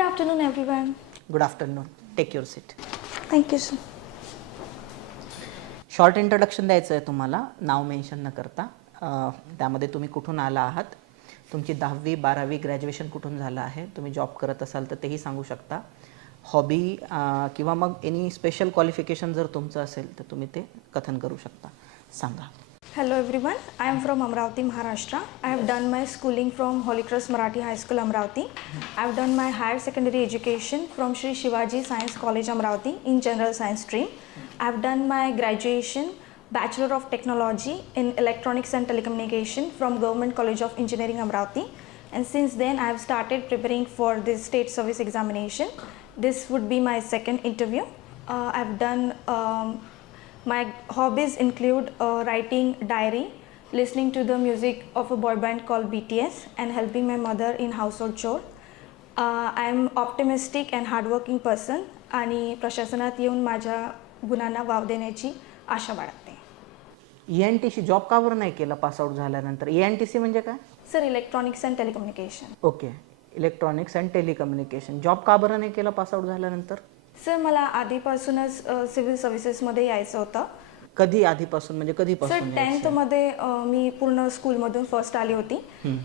Good afternoon, everyone. Good afternoon. Take your seat. Thank you, sir. Short introduction द्यायचं आहे तुम्हाला, नाव mention न करता. त्यामध्ये तुम्ही कुठून आला आहात, तुमची 10वी 12वी ग्रॅज्युएशन कुठून झालं आहे, तुम्ही जॉब करत असाल तर तेही सांगू शकता. हॉबी किंवा मग एनी स्पेशल क्वालिफिकेशन जर तुमचं असेल तर तुम्ही ते कथन करू शकता. सांगा. Hello, everyone. I am from Amravati, Maharashtra. I have done my schooling from Holy Cross Marathi High School, Amravati. I have done my higher secondary education from Sri Shivaji Science College, Amravati, in General Science stream. I have done my graduation, Bachelor of Technology in Electronics and Telecommunication from Government College of Engineering, Amravati. And since then, I have started preparing for this state service examination. This would be my second interview. I have done my hobbies include writing diary, listening to the music of a boy band called BTS, and helping my mother in household chore. I am optimistic and hardworking person आणि प्रशासनात येऊन माझ्या गुणांना wow देण्याची आशा बाळगते. ENTC job का बरं नाही केला पास आउट झाल्यानंतर? ENTC म्हणजे काय? Sir, electronics and telecommunication. Okay, electronics and telecommunication. Job का बरं नाही केला पास आउट झाल्यानंतर? सर, मला आधीपासूनच सिव्हिल सर्व्हिसेसमध्ये यायचं होतं. कधी आधीपासून म्हणजे सर, कधीपासून? 10th मध्ये मी पूर्ण स्कूलमधून फर्स्ट आली होती.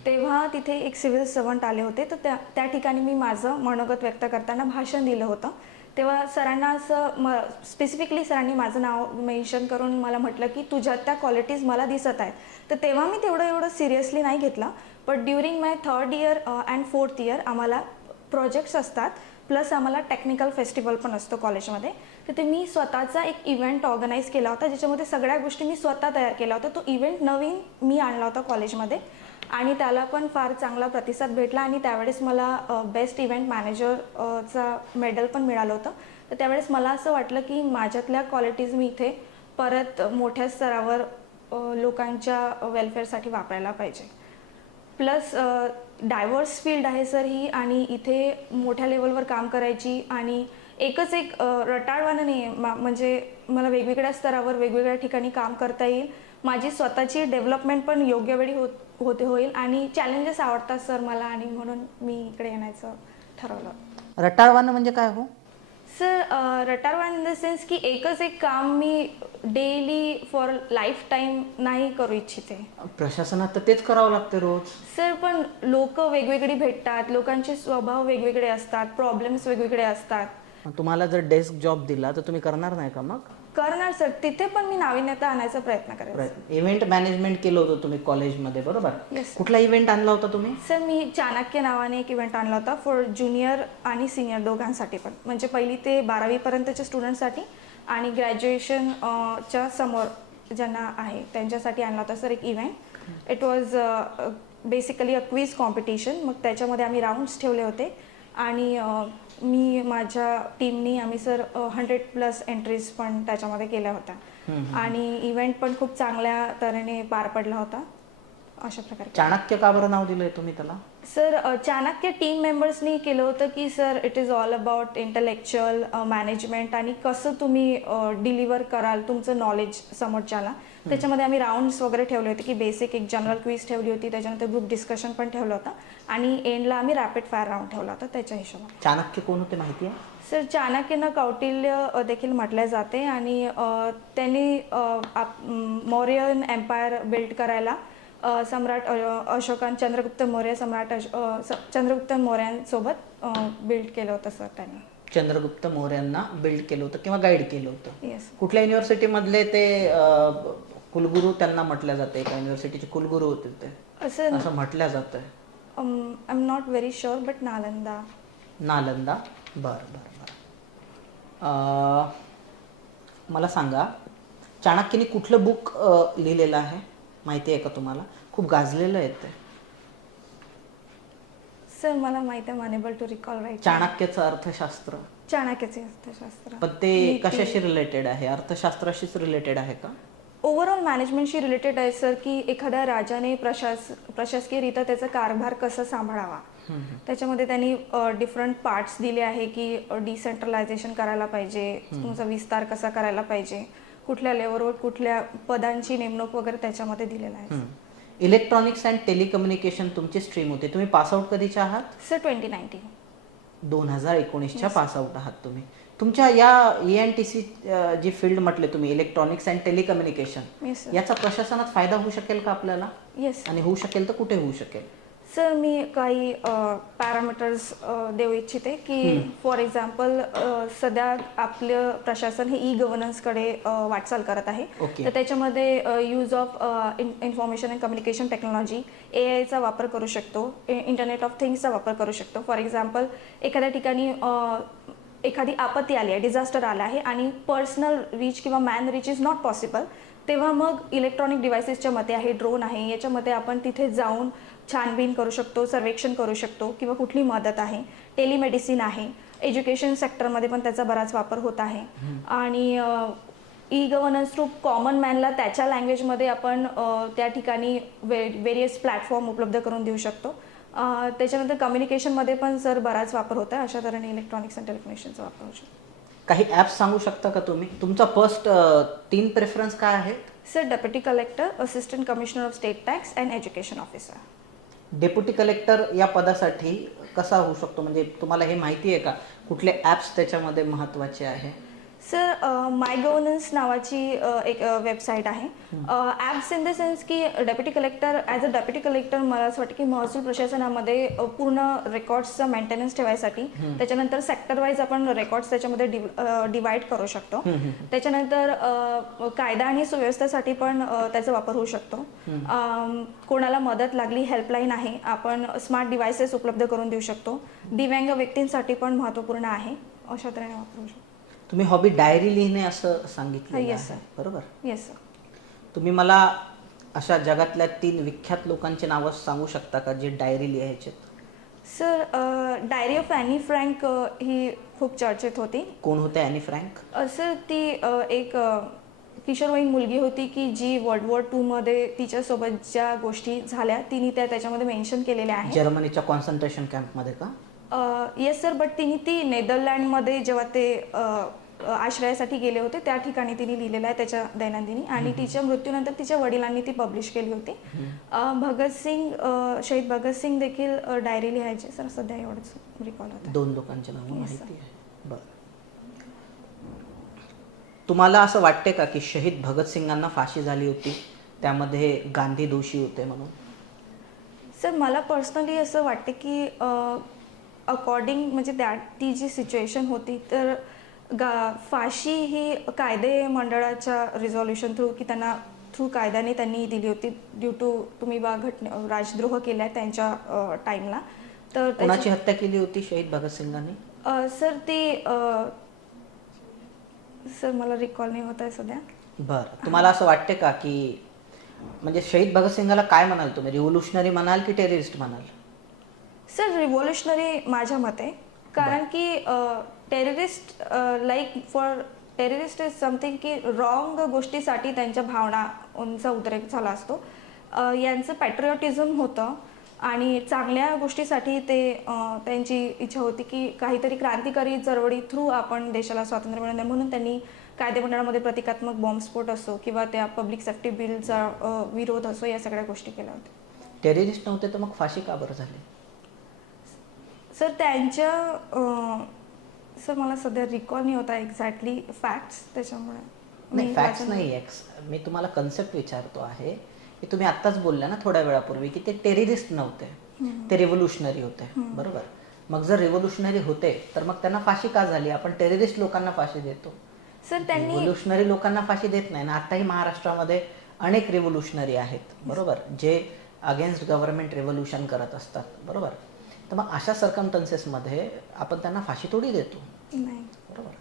तेव्हा तिथे एक सिव्हिल सर्वंट आले होते, तर त्या ठिकाणी मी माझं मनोगत व्यक्त करताना भाषण दिलं होतं. तेव्हा सरांना असं स्पेसिफिकली सरांनी माझं नाव मेन्शन करून मला म्हटलं की तुझ्यात त्या क्वालिटीज मला दिसत आहेत. तर तेव्हा मी एवढं सिरियसली नाही घेतलं. But during my 3rd year and 4th year आम्हाला प्रोजेक्ट्स असतात, प्लस आम्हाला टेक्निकल फेस्टिवल पण असतो कॉलेजमध्ये. तर ते मी स्वतःचा एक इव्हेंट ऑर्गनाईज केला होता, ज्याच्यामध्ये सगळ्या गोष्टी मी स्वतः तयार केला होता. तो इव्हेंट नवीन मी आणला होता कॉलेजमध्ये आणि त्याला पण फार चांगला प्रतिसाद भेटला आणि त्यावेळेस मला बेस्ट इव्हेंट मॅनेजरचा मेडल पण मिळालं होतं. तर त्यावेळेस मला असं वाटलं की माझ्यातल्या क्वालिटीज मी इथे परत मोठ्या स्तरावर लोकांच्या वेलफेअरसाठी वापरायला पाहिजे. प्लस डायव्हर्स फील्ड आहे सर ही, आणि इथे मोठ्या लेवलवर काम करायची आणि एकच एक रटाळवानं नाही आहे. म्हणजे मला वेगवेगळ्या स्तरावर वेगवेगळ्या ठिकाणी काम करता येईल. माझी स्वतःची डेव्हलपमेंट पण योग्य वेळी होईल आणि चॅलेंजेस आवडतात सर मला, आणि म्हणून मी इकडे येण्याचं ठरवलं. रटाळवानं म्हणजे काय हो? सर, रटाळवान इन द सेन्स की एकच एक काम मी डेली फॉर लाईफ टाईम नाही करू इच्छिते. प्रशासनात तर तेच करावं लागतं रोज. सर, पण लोक वेगवेगळी भेटतात, लोकांचे स्वभाव वेगवेगळे असतात, प्रॉब्लेम्स वेगवेगळे असतात. तुम्हाला जर डेस्क जॉब दिला तर तुम्ही करणार नाही का? मग करणार सर, तिथे पण मी नाविन्यता आणायचा प्रयत्न करेन. इव्हेंट मॅनेजमेंट केलं होतं तुम्ही कॉलेजमध्ये, बरोबर? Yes. कुठला इव्हेंट आणला होता तुम्ही? सर, मी चाणक्य नावाने एक इव्हेंट आणला होता फॉर ज्युनियर आणि सिनियर दोघांसाठी पण, म्हणजे 1ली ते 12वी पर्यंतच्या स्टुडंटसाठी आणि ग्रॅज्युएशनच्या समोर ज्यांना आहे त्यांच्यासाठी आणला होता सर एक event. It was basically a quiz competition. मग त्याच्यामध्ये आम्ही राऊंड्स ठेवले होते आणि मी माझ्या टीमनी आम्ही सर 100+ एंट्रीज पण त्याच्यामध्ये केल्या होत्या आणि इव्हेंट पण खूप चांगल्या तऱ्हेने पार पडला होता. अशा प्रकारे. चाणक्य का बरं नाव दिलंय तुम्ही त्याला? सर, चाणक्य टीम मेंबर्सनी केलं होतं की sir it is all about intellectual management आणि कसं तुम्ही डिलिव्हर कराल तुमचं नॉलेज समोरच्याला. त्याच्यामध्ये आम्ही राऊंड्स वगैरे ठेवले होते की बेसिक एक जनरल क्विज ठेवली होती, त्याच्यानंतर ग्रुप डिस्कशन पण ठेवलं होतं आणि एंडला आम्ही रॅपिड फायर राऊंड ठेवला होता त्याच्या हिशोबाने. चाणक्य कोण होते माहिती आहे? सर, चाणक्यनं कौटिल्य देखील म्हटले जाते आणि त्यांनी मौर्यन एम्पायर बिल्ड करायला सम्राट चंद्रगुप्त मौर्यांसोबत बिल्ड केलं होतं सर त्यांनी. चंद्रगुप्त मौर्यांना बिल्ड केलं होतं किंवा गाईड केलं होतं. येस. कुठल्या युनिव्हर्सिटी मधले ते कुलगुरू त्यांना म्हटलं जाते? एका युनिव्हर्सिटीचे कुलगुरू होते ते, असं म्हटलं जातं. I am not very sure, but Nalanda. Nalanda. बरं. मला सांगा, चाणक्यने कुठलं बुक लिहिलेलं आहे माहिती आहे का तुम्हाला? खूप गाजलेलं आहे ते. सर, मला माहिती आहे, अनेबल टू रिकॉल राईट. चाणक्यचं अर्थशास्त्र. चाणक्यचे अर्थशास्त्र. पण ते कशाशी रिलेटेड आहे? अर्थशास्त्राशीच रिलेटेड आहे का? ओव्हरऑल मॅनेजमेंटशी रिलेटेड आहे सर, की एखाद्या राजाने प्रशासकीयरित्या त्याचा कारभार कसा सांभाळावा. त्याच्यामध्ये त्यांनी डिफरंट पार्ट्स दिले आहे की डिसेंट्रलायझेशन करायला पाहिजे, तुमचा विस्तार कसा करायला पाहिजे, कुठल्या लेवलवर कुठल्या पदांची नेमणूक वगैरे त्याच्यामध्ये दिलेलं आहे. इलेक्ट्रॉनिक्स अँड टेलिकम्युनिकेशन तुमची स्ट्रीम होती. तुम्ही पास आउट कधीचे आहात? सर 2019. 2019च्या पास आउट आहात तुम्ही. तुमच्या या ENTC जी फील्ड म्हटले तुम्ही, electronics and telecommunication, yes sir. याचा प्रशासनात फायदा होऊ शकेल का आपल्याला? येस आणि होऊ शकेल तर कुठे होऊ शकेल? सर, मी काही पॅरामीटर्स देऊ इच्छिते की फॉर एक्झाम्पल सध्या आपलं प्रशासन हे गव्हर्नन्सकडे वाटचाल करत आहे. ओके. तर त्याच्यामध्ये use of information and communication technology, AIचा वापर करू शकतो, इंटरनेट ऑफ थिंग्सचा वापर करू शकतो. फॉर एक्झाम्पल एखाद्या ठिकाणी एखादी आपत्ती आली आहे, डिझास्टर आला आहे आणि पर्सनल रीच किंवा man reach is not possible, तेव्हा मग इलेक्ट्रॉनिक डिव्हायसेसच्या मध्ये आहे, ड्रोन आहे, याच्यामध्ये आपण तिथे जाऊन छानबीन करू शकतो, सर्वेक्षण करू शकतो किंवा कुठली मदत आहे. टेलिमेडिसिन आहे, एज्युकेशन सेक्टरमध्ये पण त्याचा बराच वापर होत आहे. आणि गव्हर्नन्स थ्रू कॉमन मॅनला त्याच्या लँग्वेजमध्ये आपण त्या ठिकाणी वेरियस प्लॅटफॉर्म उपलब्ध करून देऊ शकतो. त्याच्यानंतर कम्युनिकेशनमध्ये पण सर बराच वापर होत आहे. अशा तऱ्हेने इलेक्ट्रॉनिक्स अँड टेलिकम्युनिकेशनचा वापर होऊ शकतो. काही ॲप्स सांगू शकता का तुम्ही? तुमचा फर्स्ट 3 प्रेफरन्स काय आहे? Sir, deputy collector, assistant commissioner of state tax and education officer. Deputy collector या पदासाठी कसा होऊ शकतो? म्हणजे तुम्हाला हे माहिती आहे का कुठले ॲप्स त्याच्यामध्ये महत्त्वाचे आहे? सर, माय गव्हर्नन्स नावाची एक वेबसाईट आहे. ॲप्स इन द सेन्स की deputy collector, as a deputy collector मला असं वाटतं की महसूल प्रशासनामध्ये पूर्ण रेकॉर्ड्सचा मेंटेनन्स ठेवायसाठी, त्याच्यानंतर सेक्टर वाईज आपण रेकॉर्ड्स त्याच्यामध्ये डिवाइड करू शकतो. त्याच्यानंतर कायदा आणि सुव्यवस्थेसाठी पण त्याचा वापर होऊ शकतो. कोणाला मदत लागली, हेल्पलाईन आहे, आपण स्मार्ट डिव्हायसेस उपलब्ध करून देऊ शकतो. दिव्यांग व्यक्तींसाठी पण महत्त्वपूर्ण आहे. अशा तऱ्हेने वापरू शकतो. तुम्ही हॉबी डायरी लिहिणे असं सांगितलं Yes, आहे, sir. बरोबर? Yes sir. तुम्ही मला अशा जगातल्या 3 विख्यात लोकांची नावं सांगू शकता का जे डायरी लिहायचे? Sir, diary of Anne Frank ही खूप चर्चेत होती. कोण होते ॲनी फ्रँक? सर, ती एक किशोरवयीन मुलगी होती की जी वर्ल्ड वॉर 2 मध्ये तिच्यासोबत ज्या गोष्टी झाल्या तिने त्याच्यामध्ये मेन्शन केलेल्या आहेत. जर्मनीच्या कॉन्सन्ट्रेशन कॅम्पमध्ये का? येस सर, बट तिने ती नेदरलँडमध्ये जेव्हा ते आश्रयासाठी गेले होते त्या ठिकाणी तिने लिहिलेलं आहे त्याच्या दैनंदिनी. आणि तिच्या मृत्यूनंतर तिच्या वडिलांनी ती पब्लिश केली होती. शहीद भगतसिंग देखील डायरी लिहायचे. सर, सध्या एवढंच रिकॉल होतं. 2 लोकांची नावं माहिती आहे. बरं. तुम्हाला असं वाटते का की शहीद भगतसिंगांना फाशी झाली होती त्यामध्ये गांधी दोषी होते म्हणून? सर, मला पर्सनली असं वाटते की अकॉर्डिंग म्हणजे ती जी सिच्युएशन होती तर फाशी ही कायदे मंडळाच्या रिझॉल्युशन थ्रू की त्यांना थ्रू कायद्याने त्यांनी दिली होती ड्यू टू तुम्ही राजद्रोह केला त्यांच्या टाईमला. तर कोणाची हत्या केली होती शहीद भगतसिंगांनी? सर, ती सर मला रिकॉल नाही होत आहे सध्या. बरं. तुम्हाला असं वाटते का की म्हणजे शहीद भगतसिंगाला काय म्हणाल तुम्ही, रिव्होल्युशनरी म्हणाल की टेररिस्ट म्हणाल? सर, रिव्होल्युशनरी माझ्या मते, कारण की terrorist for terrorist is something की रॉंग गोष्टीसाठी त्यांच्या भावनांचा उद्रेक झाला असतो. यांचं पॅट्रिऑटिझम होतं आणि चांगल्या गोष्टीसाठी ते त्यांची इच्छा होती की काहीतरी क्रांतिकारी चळवळी थ्रू आपण देशाला स्वातंत्र्य मिळवणे, म्हणून त्यांनी कायदेमंडळामध्ये प्रतिकात्मक बॉम्बस्फोट असो किंवा त्या पब्लिक सेफ्टी बिलचा विरोध असो, या सगळ्या गोष्टी केल्या होत्या. टेररिस्ट नव्हते तर मग फाशी का बरं झाली? सर, त्यांच्या सर मला सध्या रिकॉल नाही होता एक्झॅक्टली फॅक्ट्स, त्याच्यामुळे नाही फॅक्ट्स नाही. मी तुम्हाला कन्सेप्ट विचारतो आहे की तुम्ही आत्ताच बोलल्या ना थोड्या वेळापूर्वी की ते टेररिस्ट नव्हते, ते रिव्होल्युशनरी होते, बरोबर? मग जर रिव्होल्युशनरी होते तर मग त्यांना फाशी का झाली? आपण टेररिस्ट लोकांना फाशी देतो, सर. त्यांनी रिव्होल्युशनरी लोकांना फाशी देत नाही ना. आताही महाराष्ट्रामध्ये अनेक रिव्होल्युशनरी आहेत, बरोबर, जे अगेन्स्ट गव्हर्नमेंट रिव्होल्युशन करत असतात, बरोबर? तर मग अशा सर्कमस्टन्सेसमध्ये आपण त्यांना फाशी थोडी देतो, नाही, बरोबर?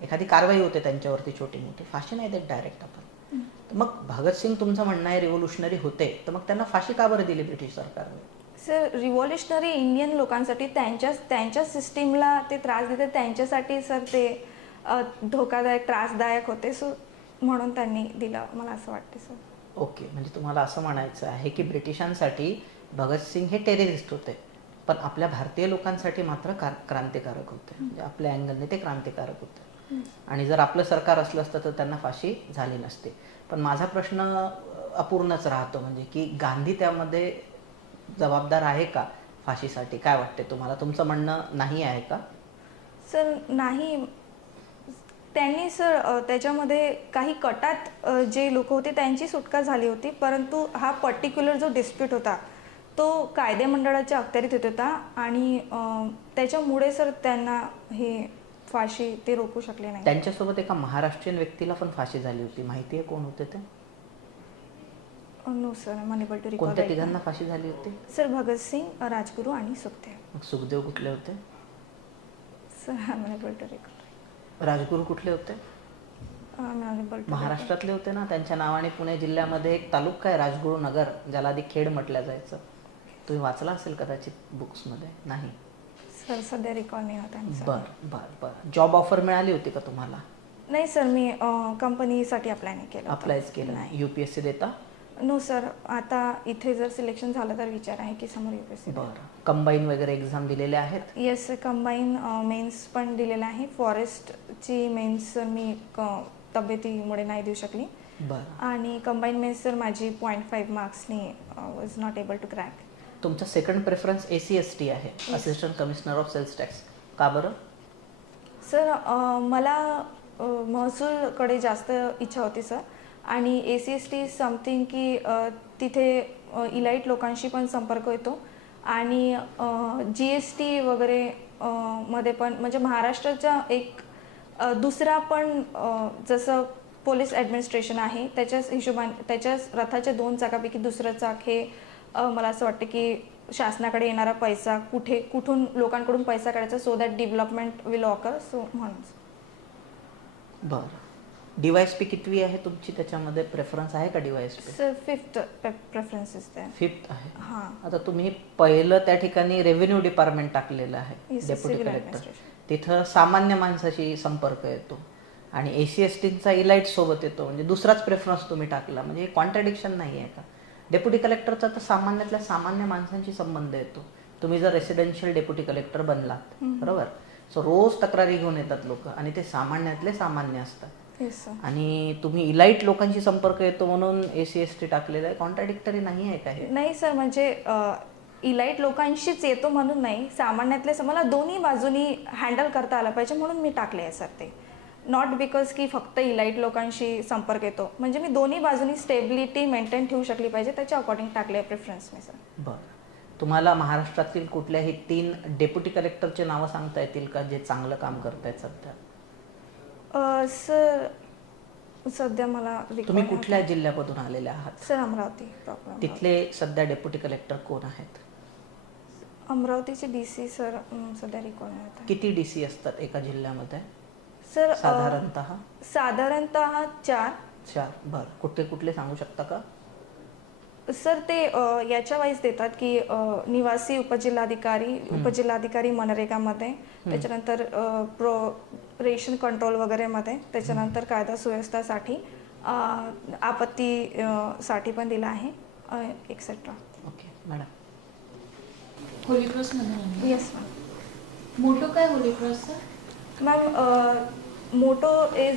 एखादी कारवाई होते त्यांच्यावरती छोटी मोठी, फाशी नाही देत डायरेक्ट आपण. तर मग भगतसिंग तुमचं म्हणणं आहे रिव्होल्युशनरी होते, तर मग त्यांना फाशी का बरं दिली ब्रिटिश सरकारने? सर, रिव्होल्युशनरी इंडियन लोकांसाठी त्यांच्या सिस्टीमला ते त्रास देते, त्यांच्यासाठी सर ते धोकादायक त्रासदायक होते, सो म्हणून त्यांनी दिलं, मला असं वाटते सर. ओके. म्हणजे तुम्हाला असं म्हणायचं आहे की ब्रिटिशांसाठी भगतसिंग हे टेररिस्ट होते पण आपल्या भारतीय लोकांसाठी मात्र क्रांतिकारक होते, म्हणजे आपल्या अँगलने ते क्रांतिकारक होते. आणि जर आपलं सरकार असलं असतं तर त्यांना फाशी झाली नसते. पण माझा प्रश्न अपूर्णच राहतो, म्हणजे की गांधी त्यामध्ये जबाबदार आहे का फाशीसाठी काय वाटते तुम्हाला? तुमचं म्हणणं नाही आहे का? सर नाही, त्यांनी सर त्याच्यामध्ये काही कटात जे लोक होते त्यांची सुटका झाली होती, परंतु हा पर्टिक्युलर जो डिस्प्यूट होता तो कायदे मंडळाच्या अखत्यारीत येत होता आणि त्याच्यामुळे सर त्यांना हे फाशी ते रोखू शकले नाही. त्यांच्यासोबत एका महाराष्ट्रीयन व्यक्तीला पण फाशी झाली होती, माहिती आहे कोण होते ते? No sir, I am unable to recall. कोणत्या तिघांना फाशी झाली होती? सर भगतसिंग, राजगुरू आणि सुखदेव. मग सुखदेव कुठले होते? Sir I am unable to recall. Rajguru कुठले होते? I am unable to. महाराष्ट्रातले होते ना. त्यांच्या नावाने पुणे जिल्ह्यामध्ये एक तालुका आहे राजगुरू नगर, ज्याला आधी खेड म्हटलं जायचं. तुम्ही वाचला असेल कदाचित बुक्समध्ये. नाही सर सध्या रिकॉल नाही होत आहे. बरं बरं बरं. जॉब ऑफर मिळाली होती का तुम्हाला? नाही सर, मी कंपनीसाठी अप्लाय नाही केलं. अप्लायच केलं नाही. UPSC देता? नो सर, आता इथे जर सिलेक्शन झालं तर विचार आहे की समोर UPSC. बरं. कंबाईन वगैरे एक्झाम दिलेल्या आहेत? येस, कंबाईन मेन्स पण दिलेला आहे. फॉरेस्टची मेन्स मी तब्येतीमुळे नाही देऊ शकली. बरं. आणि कंबाईन मेन्स सर माझी 0.5 मार्क्सनी was not able to crack. तुमचा सेकंड प्रेफरन्स ACST आहे, assistant commissioner of sales tax. का बरं? सर मला महसूलकडे जास्त इच्छा होती सर. आणि ACST समथिंग की तिथे इलाईट लोकांशी पण संपर्क येतो आणि GST वगैरे मध्ये पण म्हणजे महाराष्ट्राचा एक दुसरा पण जसं पोलीस ॲडमिनिस्ट्रेशन आहे त्याच्याच हिशोबाने त्याच्याच रथाच्या 2 चाकापैकी दुसरं चाक हे मला असं वाटतं की शासनाकडे येणारा पैसा कुठून लोकांकडून पैसा काढायचा so that development will occur. So म्हणून. बरं. DYSP कितवी आहे तुमची? त्याच्यामध्ये प्रेफरन्स आहे का DYSP? सर 5th प्रेफरन्सेस त्या. 5th आहे. हां. आता तुम्ही पहिलं त्या ठिकाणी रेव्हेन्यू डिपार्टमेंट टाकलेलं आहे, डेप्युटी सिव्हिल कलेक्टर. ॲडमिनिस्ट्रेशन. तिथं सामान्य माणसाशी संपर्क येतो आणि ACSTचा इलाइट सोबत येतो, म्हणजे दुसराच प्रेफरन्स तुम्ही टाकला. म्हणजे कॉन्ट्रडिक्शन नाही आहे का? डेप्युटी कलेक्टरचा तर सामान्यातल्या सामान्य माणसांशी संबंध येतो. तुम्ही जर रेसिडेन्शियल डेप्युटी कलेक्टर बनलात, बरोबर, सो रोज तक्रारी घेऊन येतात लोक आणि ते सामान्यातले सामान्य असतात. आणि तुम्ही इलाइट लोकांशी संपर्क येतो म्हणून ACST टाकलेलं आहे. कॉन्ट्रडिक्टरी नाही आहे का हे? नाही सर, म्हणजे इलाइट लोकांशीच येतो म्हणून नाही, सामान्यातले मला दोन्ही बाजूनी हँडल करता आलं पाहिजे म्हणून मी टाकले आहे सर ते. नॉट बिकॉज की फक्त इलाइट लोकांशी संपर्क येतो, म्हणजे मी दोन्ही बाजूनी स्टेबिलिटी मेंटेन ठेवू शकली पाहिजे त्याच्या अकॉर्डिंग टाकले प्रेफरन्स मी सर. बरं. तुम्हाला महाराष्ट्रातील कुठल्याही 3 डेप्युटी कलेक्टरचे नावं सांगता येतील का जे चांगलं काम करतायत सध्या? सर सध्या मला तुम्ही कुठल्या जिल्ह्यामधून आलेले आहात? Sir Amravati proper. तिथले सध्या डेप्युटी कलेक्टर कोण आहेत? अमरावतीचे DC सर सध्या रिकॉल नाही होत. किती DC असतात एका जिल्ह्यामध्ये सर साधारणतः? साधारणतः 4. बरं. कुठले कुठले सांगू शकता का? सर ते याच्या वाईज देतात की निवासी उपजिल्हाधिकारी मनरेगामध्ये, त्याच्यानंतर रेशन कंट्रोल वगैरेमध्ये, त्याच्यानंतर कायदा सुव्यवस्थासाठी, आपत्ती साठी पण दिला आहे, etcetera. Okay madam. Holy Cross मध्ये? Yes ma'am. मोटो काय होली क्रॉसचा? Ma'am motto in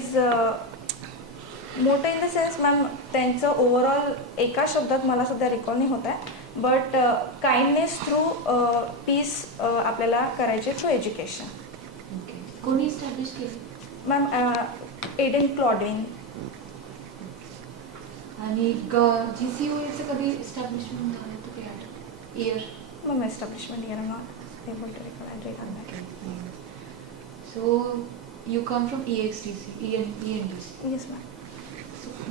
the sense ma'am त्यांचं ओव्हरऑल एका शब्दात मला सध्या रिकॉल नाही होत आहे, बट काइंडनेस थ्रू पीस आपल्याला करायचे थ्रू एज्युकेशन. ओके. कोणी इस्टॅब्लिश केली? Ma'am Aden Claudwin. आणि GCOAचं कधी इस्टॅब्लिशमेंट झालं होतं ते year? Ma'am establishment year not able to recall. So you come from EXTC, ENDC. Yes ma'am.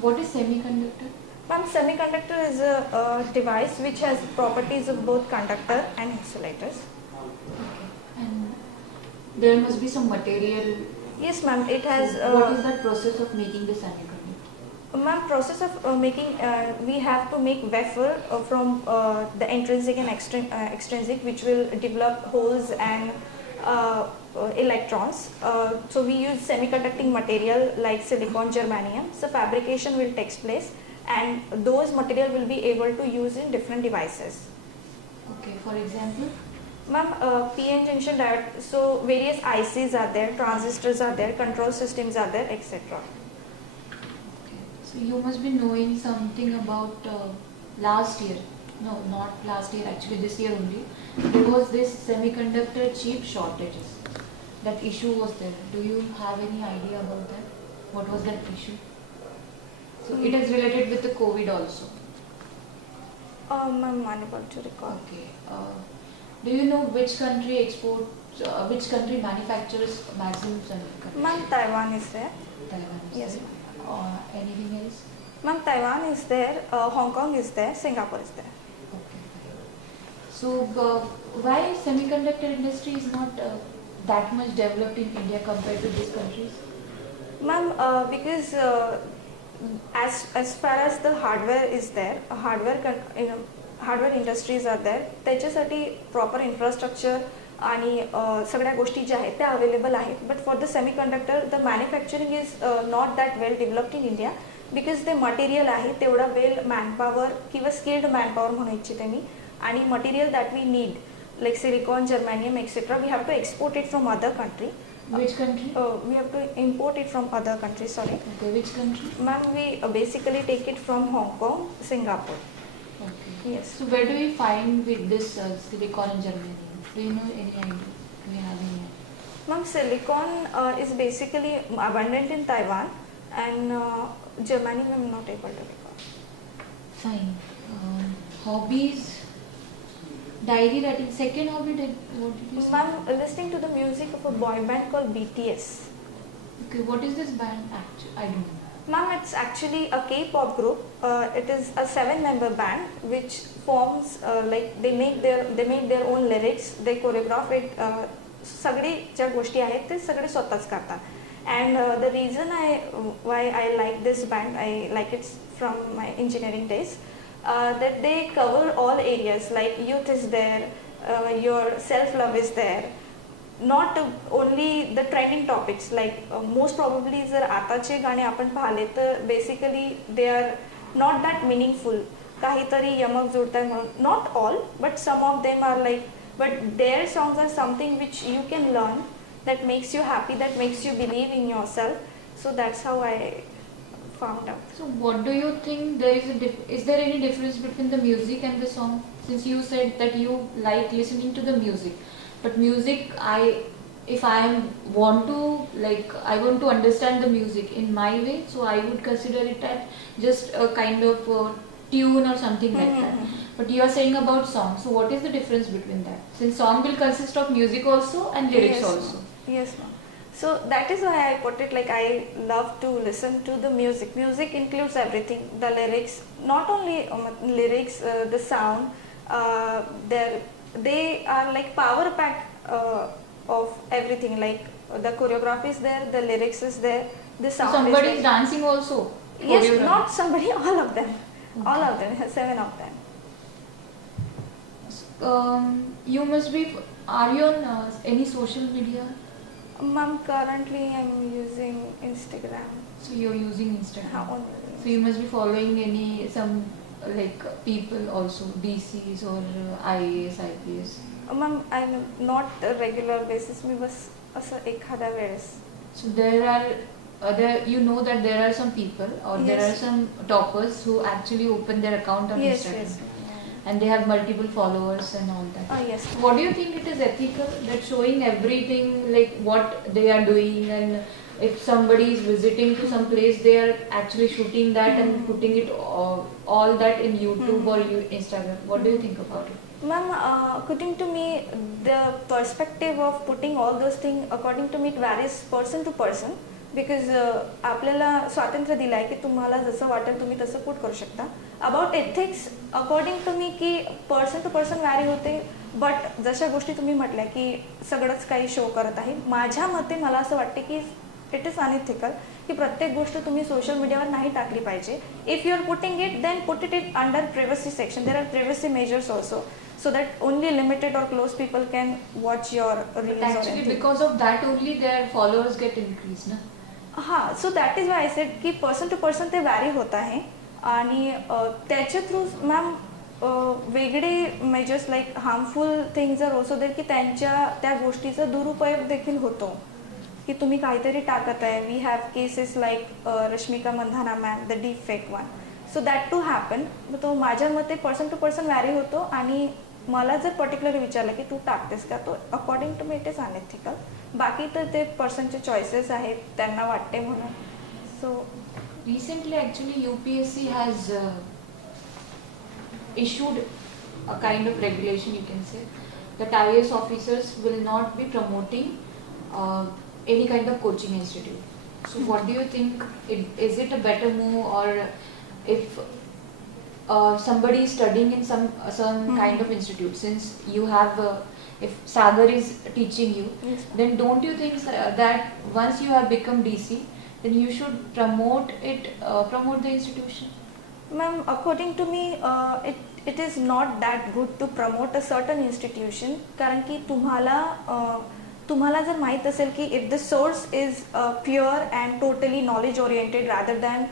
What is semiconductor? Ma'am, semiconductor is a device which has properties of both conductor and insulators. Okay. And there must be some material. Yes ma'am, it has. What is that process of making the semiconductor? Ma'am, process of making, we have to make wafer from the intrinsic and extrinsic, which will develop holes and electrons. So we use semiconducting material like silicon, germanium. So fabrication will take place and those material will be able to use in different devices. Okay, for example? Ma'am, PN junction diode, so various ICs are there, transistors are there, control systems are there, etc. Okay. So you must be knowing something about last year. No, not last year, actually this year only. There was this semiconductor chip shortages. That issue was there. Do you have any idea about that? What was that issue? So it is related with the COVID also. I'm unable to recall. Okay. Do you know which country which country manufactures maximum semiconductors? Ma'am, Taiwan is there. Taiwan is Yes, there. Anything else? Ma'am, Taiwan is there, Hong Kong is there, Singapore is there. Okay. So why semiconductor industry is not that much developed in India compared to these countries? Ma'am, because as far as the hardware is there, hardware industries are there, त्याच्यासाठी proper infrastructure आणि सगळ्या गोष्टी ज्या आहेत त्या available आहेत. But for the semiconductor the manufacturing is not that well developed in India because ते material आहे तेवढं वेल मॅनपॉवर किंवा स्किल्ड मॅनपॉवर म्हणू इच्छिते मी. आणि material that we need like silicon, germanium etcetera we have to export it from other country. Which country? We have to import it from other countries, sorry. Okay, which country? Ma'am, we basically take it from Hong Kong, Singapore. Okay. Yes. So where do we find with this silicon and germanium? Do you know any idea? Do you have any idea? Ma'am, silicon is basically abundant in Taiwan and germanium I'm not able to recall. Fine. Hobbies? Diary writing. Second hobby, what did you say? Ma'am, listening to the music of a boy band called BTS. Okay, what is this band actually? I don't know. Ma'am, it's actually a K-pop group. It is a 7-member band which forms like they make their own lyrics. They choreograph it. सगळी ज्या गोष्टी आहेत ते सगळे स्वतःच करतात. And the reason why I like this band, I like it from my engineering days. That they cover all areas like youth is there, your self-love is there. Not only the trending topics like most probably जर आताचे गाणे आपण पाहिले तर basically they are not that meaningful. काहीतरी यमक जुळतंय म्हणून not all but some of them are like but their songs are something which you can learn that makes you happy, that makes you believe in yourself. So that's how I found out. So what do you think there is there any difference between the music and the song? Since you said that you like listening to the music, but music if I want to understand the music in my way, so I would consider it as just a kind of tune or something like that. But you are saying about song, so what is the difference between that? Since song will consist of music also and lyrics Yes, also. Yes, ma'am. So that is why I put it like I love to listen to the music. Music includes everything, the lyrics, not only lyrics, the sound. They are like power pack of everything. Like the choreography is there, the lyrics is there, the So sound somebody is is there. dancing also. Yes, choreograph. not somebody, all of them. All of them, 7 of them. You must be. Are you on any social media? Ma'am, currently I'm using Instagram. So you're using Instagram. Only. So you must be following some like people also, DCs or IAS, IPS. Ma'am I not regular basis मी बस असं एखाद्या वेळेस. So there are you know that there are some people or there Yes. are some toppers who actually open their account on Yes, Instagram yes. and they have multiple followers and all that. Yes. What do you think it is ethical that showing everything like what they are doing, and if somebody is visiting to some place they are actually shooting that and putting it all that in YouTube or Instagram? What do you think about it? Ma'am, according to me, the perspective of putting all those things, according to me, it varies person to person. Because आपल्याला स्वातंत्र्य दिलं आहे की तुम्हाला जसं वाटेल तुम्ही तसं पुट करू शकता. About ethics according to me की पर्सन टू पर्सन व्हॅरी होते. बट जशा गोष्टी तुम्ही म्हटल्या की सगळंच काही शो करत आहे, माझ्या मते मला असं वाटते की इट इज अनइथिकल की प्रत्येक गोष्ट तुम्ही सोशल मीडियावर नाही टाकली पाहिजे. If you are putting it then put it under privacy section. There are privacy measures also so that only limited or close people can watch your reels. But actually because of that only their followers get increased ना. हां, so that is why I said की person to person ते vary होत आहे. आणि त्याच्या through ma'am वेगळे measures like harmful things are also there की त्यांच्या त्या गोष्टीचा दुरुपयोग देखील होतो की तुम्ही काहीतरी टाकत आहे. We have cases like Rashmika Mandanna ma'am, the deep fake one. So that to happen. तो माझ्या मते पर्सन टू पर्सन व्हॅरी होतो आणि मला जर पर्टिक्युलरली विचारलं की तू टाकतेस का, तो according to me it is unethical. बाकी तर ते पर्सनचे चॉईसेस आहेत, त्यांना वाटते म्हणून. So Recently, actually, UPSC has issued a kind of regulation, you can say, that IAS officers will not be promoting any kind of coaching institute. So, what do you think? Is it a better move, or if somebody is studying in some kind of institute, since you have if Sagar is teaching you, yes, then don't you think that once you have become DC, then you should promote the institution? ma'am, according to me it is not that good to promote a certain institution. कारण की तुम्हाला जर माहीत असेल की if the source is pure and totally knowledge oriented rather than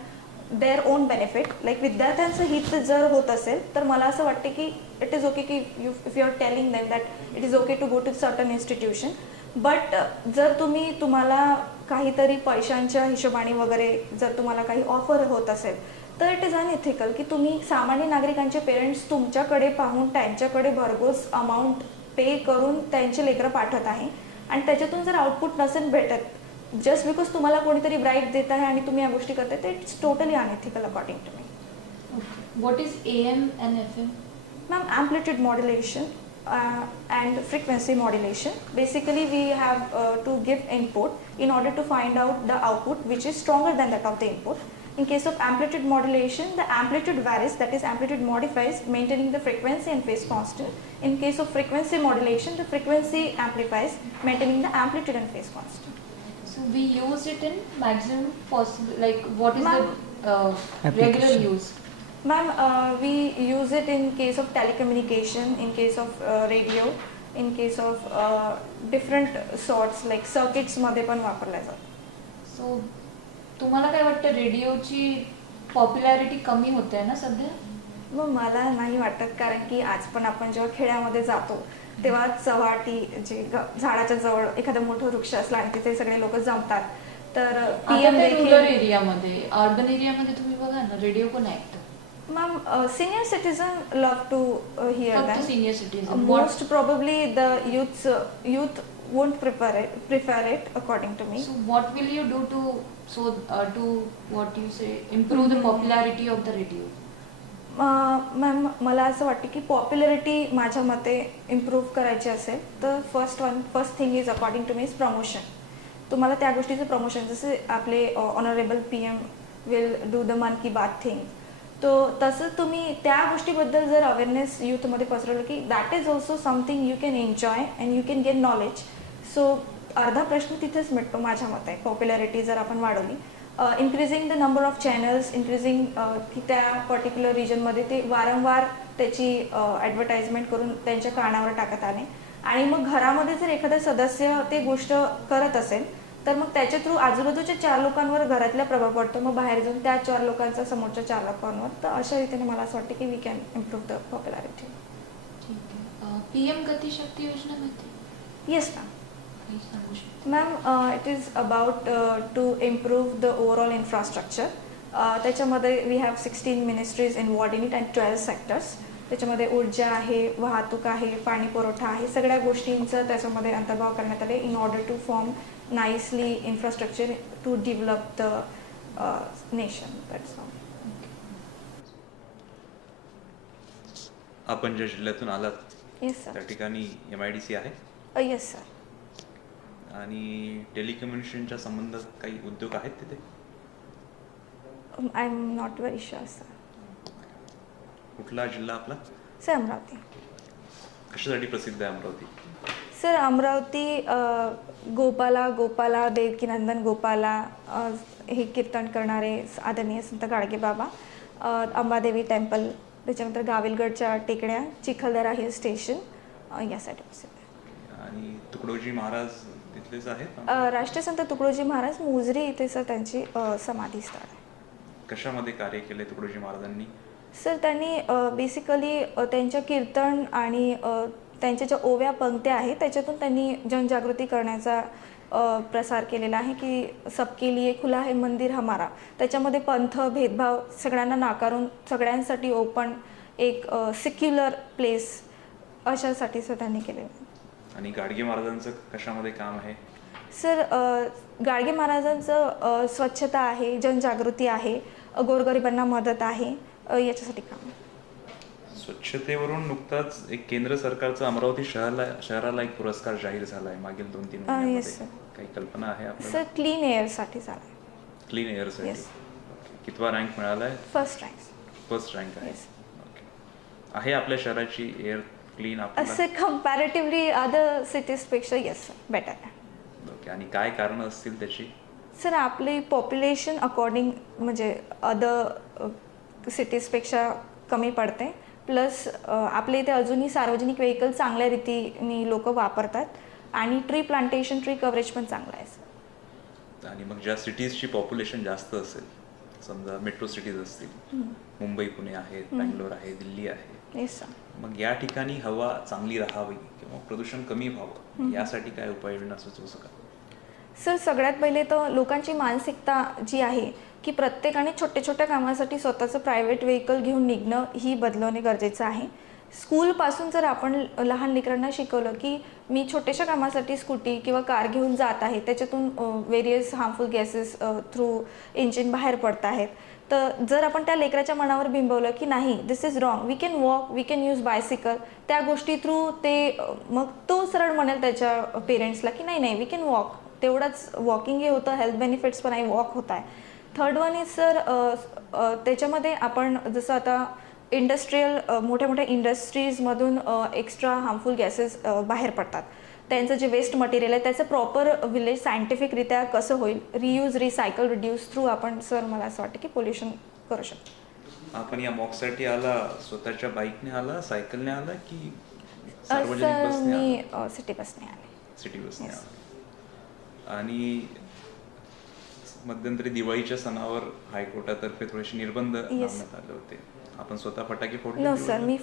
their own benefit, like विद्यार्थ्यांचं हित जर होत असेल तर मला असं वाटते की it is okay की if you are telling them that it is okay to go to certain institution. But जर तुम्हाला काहीतरी पैशांच्या हिशोबाने वगैरे जर तुम्हाला काही ऑफर होत असेल तर इट इज अनएथिकल की तुम्ही सामान्य नागरिकांचे पेरेंट्स तुमच्याकडे पाहून त्यांच्याकडे भरघोस अमाऊंट पे करून त्यांचे लेकरं पाठवत आहे आणि त्याच्यातून जर आउटपुट नसेल भेटत जस्ट बिकॉज तुम्हाला कोणीतरी ब्राईट देत आहे आणि तुम्ही या गोष्टी करताय, तर it's totally unethical according to me. What is AM and FM? Ma'am, amplitude modulation and frequency modulation. Basically, we have to give input in order to find out the output which is stronger than that of the input. In case of amplitude modulation, the amplitude varies, that is amplitude modifies, maintaining the frequency and phase constant. In case of frequency modulation, the frequency amplifies, maintaining the amplitude and phase constant. So we use it in maximum possible, like what is Ma'am, the regular application. use? Ma'am, we use it in case of telecommunication, in case of radio, in case of different sorts like circuits मध्ये पण वापरला जातो. So तुम्हाला काय वाटतं, रेडिओची popularity कमी होते आहे ना सध्या? मग मला नाही वाटत, कारण की आज पण आपण जेव्हा खेड्यामध्ये जातो तेव्हा चव्हाटी जे झाडाच्या जवळ एखादा मोठं वृक्ष असला आणि तिथे सगळे लोक जमतात, तर PM रुरल देखील. एरियामध्ये, अर्बन एरियामध्ये तुम्ही बघा ना, रेडिओ कोण ऐकतं? Ma'am, senior citizen love to hear फक्त that. Senior citizen. Most probably the youth won't prefer it according to me. So what will you do to what you say, improve the popularity of the radio? Ma'am, मला असं वाटतं की popularity माझ्या मते improve करायची असेल तर first thing is according to me is promotion. तुम्हाला त्या गोष्टीचं प्रमोशन, जसे आपले honourable PM will do the Mann ki बात थिंग, तो तसं तुम्ही त्या गोष्टीबद्दल जर अवेअरनेस यूथमध्ये पसरवलं की that is also something you can enjoy and you can gain knowledge. So अर्धा प्रश्न तिथेच मिळतो माझ्या मते, पॉप्युलॅरिटी जर आपण वाढवली. Increasing the number of channels, increasing की त्या पर्टिक्युलर रिजनमध्ये ते वारंवार त्याची ॲडव्हर्टाइजमेंट करून त्यांच्या कानावर टाकत आले आणि मग घरामध्ये जर एखादा सदस्य ते गोष्ट करत असेल तर मग त्याच्या थ्रू आजूबाजूच्या 4 लोकांवर घरातला प्रभाव पडतो, मग बाहेर जाऊन त्या 4 लोकांचा समोरच्या 4 लोकांवर. तर अशा रीतीने मला असं वाटतं की we can improve the popularity. ठीक आहे. PM गतिशक्ती योजना माहिती? Yes ma'am. काही सांगू शकता? Ma'am, it is about to improve the overall infrastructure. त्याच्यामध्ये we have 16 ministries involved in it and 12 sectors. त्याच्यामध्ये ऊर्जा आहे, वाहतूक आहे, पाणी पुरवठा आहे, सगळ्या गोष्टींचं त्याच्यामध्ये अंतर्भाव करण्यात आले in order to form nicely infrastructure to develop the nation. That's all. आपण ज्या जिल्ह्यातून आलात येस त्या सर. ठिकाणी MIDC आहे येस सर. आणि टेलिकम्युनिकेशनच्या संबंधात काही उद्योग आहेत तिथे? I am not very sure sir. कुठला जिल्हा आपला? सर, अमरावती. कशासाठी प्रसिद्ध आहे अमरावती? सर, अमरावती गोपाला देवकीनंदन गोपाला हे कीर्तन करणारे आदरणीय संत गाडगे बाबा, अंबादेवी टेम्पल, त्याच्यानंतर गाविलगडच्या टेकड्या, चिखलदरा हिल स्टेशन यासाठी प्रसिद्ध आहे. आणि तुकडोजी महाराज तिथलेच आहेत? राष्ट्रसंत तुकडोजी महाराज मोजरी इथे सर त्यांची समाधी स्थळ आहे. कशामध्ये कार्य केले तुकडोजी महाराजांनी? सर, त्यांनी बेसिकली त्यांच्या कीर्तन आणि त्यांच्या ज्या ओव्या पंक्त्या आहेत त्याच्यातून त्यांनी जनजागृती करण्याचा प्रसार केलेला आहे की सबके लिए खुला है मंदिर हमारा. त्याच्यामध्ये पंथ भेदभाव सगळ्यांना नाकारून सगळ्यांसाठी ओपन एक सिक्युलर प्लेस अशासाठीच त्यांनी केलेलं आहे. आणि गाडगे महाराजांचं कशामध्ये काम आहे? सर गाडगे महाराजांचं स्वच्छता आहे, जनजागृती आहे, गोरगरिबांना मदत आहे, याच्यासाठी काम आहे. स्वच्छतेवरून नुकताच एक केंद्र सरकारचा अमरावती शहराला एक पुरस्कार जाहीर झाला आहे मागील 2-3 महिन्यामध्ये. Yes sir. काही कल्पना आहे आपल्याला? सर क्लीन एअरसाठी झालं आहे. क्लीन एअरसाठी. Yes. कितवा रँक मिळाला आहे? First rank. फर्स्ट रँक आहे. Yes. ओके. आहे आपल्या शहराची एअर क्लीन आपल्याला? असं कम्पॅरेटिव्हली अदर सिटीजपेक्षा येस सर बेटर आहे. ओके. आणि काय कारणं असतील त्याची? सर आपली पॉप्युलेशन अकॉर्डिंग म्हणजे अदर सिटीजपेक्षा कमी पडते. प्लस आपल्या इथे अजूनही सार्वजनिक व्हेकल चांगल्या रीतीने लोक वापरतात आणि ट्री प्लांटेशन ट्री कव्हरेज पण चांगलं आहे सर. आणि मग ज्या सिटीजची पॉप्युलेशन जास्त असेल, समजा मेट्रो सिटीज असतील, मुंबई पुणे आहेत, बँगलोर आहे, दिल्ली आहे, येस सर. मग या ठिकाणी हवा चांगली राहावी किंवा प्रदूषण कमी व्हावं यासाठी काय उपाययोजना सुचवू शकाल? सर सगळ्यात पहिले तर लोकांची मानसिकता जी आहे की प्रत्येकाने छोट्या छोट्या कामासाठी स्वतःचं प्रायव्हेट व्हेकल घेऊन निघणं ही बदलवणे गरजेचं आहे. स्कूलपासून जर आपण लहान लेकरांना शिकवलं की मी छोट्याशा कामासाठी स्कूटी किंवा कार घेऊन जात आहे, त्याच्यातून various harmful gases through engine बाहेर पडत आहेत, तर जर आपण त्या लेकराच्या मनावर बिंबवलं की नाही this is wrong, we can walk, we can use bicycle, त्या गोष्टी थ्रू ते मग तो सरळ म्हणेल त्याच्या पेरेंट्सला की नाही वी कॅन वॉक. तेवढंच वॉकिंग हे होतं, हेल्थ बेनिफिट्स पण आहे, वॉक होत आहे. थर्ड वन इज सर त्याच्यामध्ये आपण जसं आता इंडस्ट्रीयल मोठ्या मोठ्या इंडस्ट्रीजमधून एक्स्ट्रा हार्मफुल गॅसेस बाहेर पडतात. त्यांचं जे वेस्ट मटेरियल आहे त्याचं प्रॉपर विलेज सायंटिफिकरित्या कसं होईल, रियूज रिसायकल रिड्यूस थ्रू आपण सर मला असं वाटतं की पोल्युशन करू शकतो. आपण या मॉकसाठी आला स्वतःच्या बाईकने आला, सायकलने आला की सार्वजनिक बसने आला? मी सिटी बसने आले. सिटी बसने आला. आणि मध्यंतरी दिवाळीच्या सणावर हायकोर्टातर्फे थोडेसे निर्बंध लावण्यात आले होते. आपण स्वतः फटाके फोडले? नो सर, मी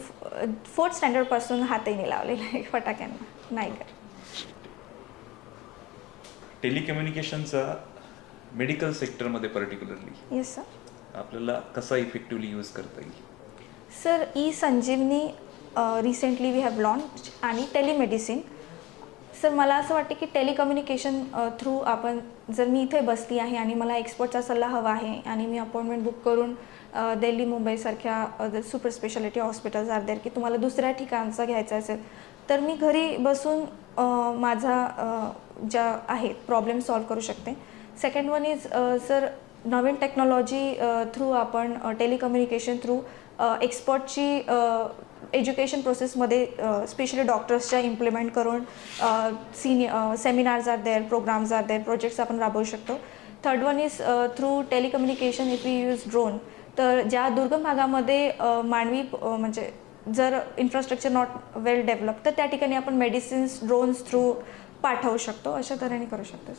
4th स्टँडर्ड पासून हातही नाही लावलेला आहे फटाक्यांना, नाही कर. टेलिकम्युनिकेशनचा मेडिकल सेक्टरमध्ये पर्टिक्युलरली येस सर. आपल्याला कसा इफेक्टिव्हली यूज करता येईल? Sir e Sanjeevani recently we have launch आणि टेलिमेडिसिन. सर मला असं वाटतं की टेलिकम्युनिकेशन थ्रू आपण जर मी इथे बसली आहे आणि मला एक्सपर्टचा सल्ला हवा आहे आणि मी अपॉइंटमेंट बुक करून दिल्ली मुंबईसारख्या super speciality hospitals are there की तुम्हाला दुसऱ्या ठिकाणचा घ्यायचा असेल तर मी घरी बसून माझा ज्या आहेत प्रॉब्लेम सॉल्व्ह करू शकते. सेकंड वन इज सर नवीन टेक्नॉलॉजी थ्रू आपण टेलिकम्युनिकेशन थ्रू एक्सपर्टची एज्युकेशन प्रोसेसमध्ये स्पेशली डॉक्टर्सच्या इम्प्लिमेंट करून seminars are there, programmes are there, projects आपण राबवू शकतो. Third one is through telecommunication if we use drone, तर ज्या दुर्गम भागामध्ये मानवी म्हणजे जर इन्फ्रास्ट्रक्चर नॉट वेल डेव्हलप तर त्या ठिकाणी आपण मेडिसिन्स ड्रोन्स थ्रू पाठवू शकतो, अशा तऱ्हेने करू शकतो.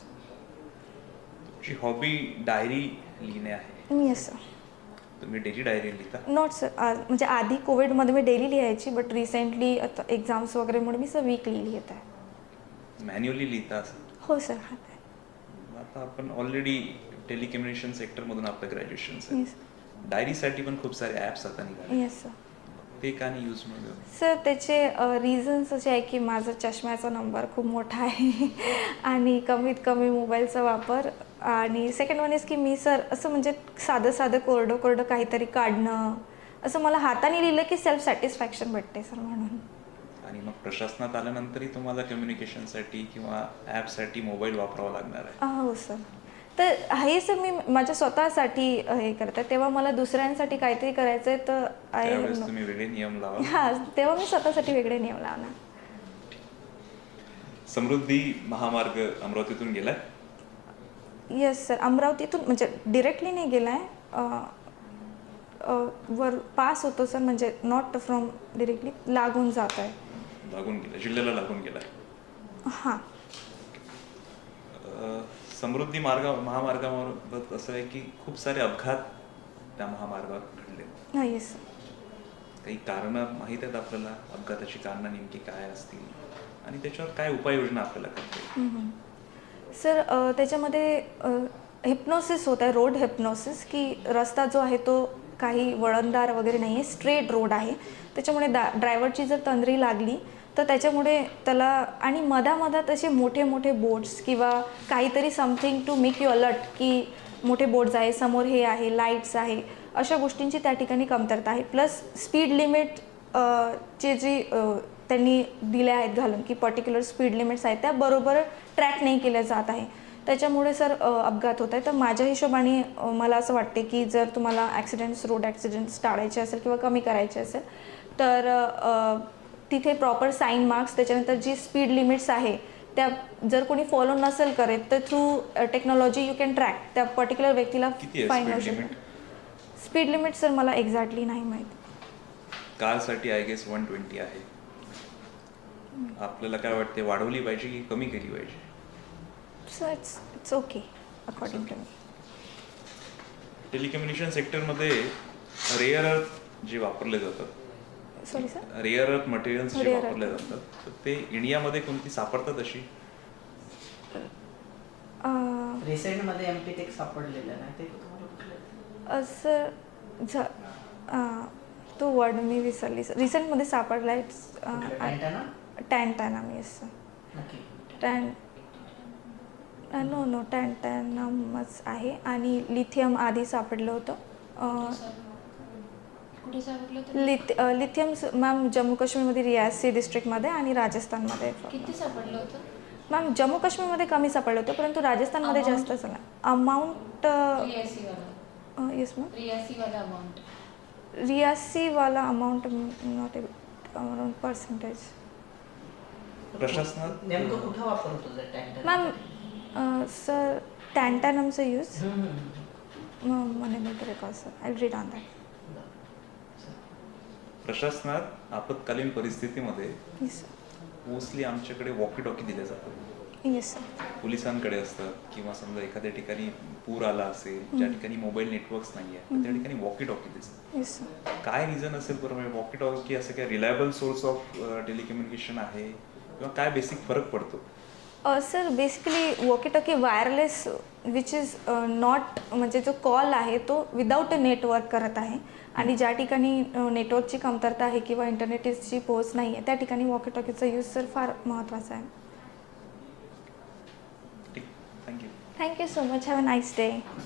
तुमची हॉबी डायरी लिहिणे आहे? Yes sir. तुम्ही डेली डायरी लिहिता? नॉट सर, म्हणजे आधी कोविडमध्ये मी डेली लिहायची, बट रिसेंटली आता एक्झाम्स वगैरेमुळे मी सर वीकली लिहित आहे. मॅन्युअली लिहिता असं? हो सर. आता आपण ऑलरेडी टेलिकम्युनिकेशन सेक्टरमधून आपलं ग्रॅज्युएशन आहे. येस. डायरीसाठी पण खूप सारे ॲप्स आता निघाले. Yes sir. ते का नाही यूज मध्ये? सर त्याचे रिझन्स असे आहे की माझा चष्म्याचा नंबर खूप मोठा आहे आणि कमीत कमी मोबाईलचा वापर, आणि सेकंड वन इज की मी सर असं म्हणजे साधं कोरडं काहीतरी काढणं, असं मला हाताने लिहिलं की सेल्फ सॅटिस्फॅक्शन भेटते सर, म्हणून. आणि मग प्रशासनात आल्यानंतरही तुम्हाला कम्युनिकेशनसाठी किंवा ॲपसाठी मोबाईल वापरावा लागणार आहे? हो सर. तर हे सर मी माझ्या स्वतःसाठी हे करते, तेव्हा मला दुसऱ्यांसाठी काहीतरी करायचं आहे तर त्यावेळेस तुम्ही वेगळे नियम लावा. हां, तेव्हा मी स्वतःसाठी वेगळे नियम लावणार. समृद्धी महामार्ग अमरावतीतून गेलाय? येस सर, अमरावतीतून म्हणजे डिरेक्टली नाही गेला आहे, वर पास होतो सर, म्हणजे नॉट फ्रॉम डिरेक्टली, लागून जात आहे. लागून गेला, जिल्ह्याला लागून गेलाय? हां. समृद्धी महामार्गावर असं आहे की खूप सारे अपघात त्या महामार्गावर घडले. हां. Yes sir. काही कारणं माहीत आहेत आपल्याला? अपघाताची कारणं नेमकी काय असतील आणि त्याच्यावर काय उपाययोजना आपल्याला करता येईल? सर त्याच्यामध्ये हिप्नोसिस होत आहे, रोड हिप्नोसिस, की रस्ता जो आहे तो काही वळणदार वगैरे नाही आहे, स्ट्रेट रोड आहे. त्याच्यामुळे ड्रायव्हरची जर तंद्री लागली तर त्याच्यामुळे त्याला, आणि मधामधात असे मोठे मोठे बोर्ड्स किंवा काहीतरी something to make you alert, की मोठे बोर्ड्स आहे, समोर हे आहे, लाईट्स आहे, अशा गोष्टींची त्या ठिकाणी कमतरता आहे. प्लस स्पीड लिमिट चे जी त्यांनी दिले आहेत घालून, की पर्टिक्युलर स्पीड लिमिट्स आहेत त्या बरोबर ट्रॅक नाही केल्या जात आहे. त्याच्यामुळे सर अपघात होत आहे. तर माझ्या हिशोबाने मला असं वाटते की जर तुम्हाला ॲक्सिडेंट्स, रोड ॲक्सिडेंट्स टाळायचे असेल किंवा कमी करायचे असेल तर तिथे प्रॉपर साईन मार्क्स, त्याच्यानंतर जी स्पीड लिमिट्स आहे त्या जर कोणी फॉलो नसेल करत तर through technology you can track त्या पर्टिक्युलर व्यक्तीला किती आहे फाईन speed होऊ शकतो. limit? स्पीड लिमिट सर मला एक्झॅक्टली नाही माहीत. कारसाठी आय गेस 120 आहे. आपल्याला काय वाटते, वाढवली पाहिजे की कमी केली पाहिजे? So it's okay according to me. Telecommunication सेक्टरमध्ये रेअर अर्थ जे वापरले जातात, sorry sir. Rare earth materials जे Rare वापरले जातात, तर ते इंडियामध्ये कोणती सापडतात अशी? रिसेंटमध्ये एमपी टेक सापडलेलं नाही ते तुम्हाला कुठलं? सर तो वर्ड मी विसरली सर. रिसेंटमध्ये सापडला अँटेना? टॅन्टॅनम. Yes sir. नक्की. नो टॅन्टॅनमच आहे. आणि लिथियम आधी सापडलं होतं. कुठे सापडलं होतं? लिथियम मॅम जम्मू काश्मीरमध्ये रियासी डिस्ट्रिक्टमध्ये आणि राजस्थानमध्ये. किती सापडलं होतं? मॅम जम्मू काश्मीरमध्ये कमी सापडलं होतं परंतु राजस्थानमध्ये जास्त झाला. अमाऊंट रियासीवाला. Yes ma'am. रियासीवाला अमाऊंट. रियासीवाला अमाऊंट नॉट अराउंड पर्सेंटेज. प्रशासनात नेमकं कुठं वापर होतो जर टँकर? मॅम सर टॅन्टॅनमचा यूज મને નહીં record sir. I read on that. प्रशासनात आपत्कालीन परिस्थितीमध्ये येस मोस्टली आमच्याकडे वॉकी टॉकी दिल्या जातात. Yes sir. पोलिसांकडे असतात, किंवा समजा एखाद्या ठिकाणी पूर आला असेल, ज्या ठिकाणी मोबाईल नेटवर्क्स नाही आहे, त्या ठिकाणी वॉकी टॉकी दिसतात. Yes sir. काय रिझन असेल बरं, वॉकी टॉकी असं काय रिलायबल सोर्स ऑफ टेलिकम्युनिकेशन आहे, किंवा काय बेसिक फरक पडतो? Sir basically walkie talkie wireless which is not, म्हणजे जो कॉल आहे तो विदाऊट नेटवर्क करत आहे, आणि ज्या ठिकाणी नेटवर्कची कमतरता आहे किंवा इंटरनेटची पोहोच नाही आहे त्या ठिकाणी वॉकी टॉकीचा यूज सर फार महत्त्वाचा आहे. ठीक, thank you. Thank you so much. Have a nice day.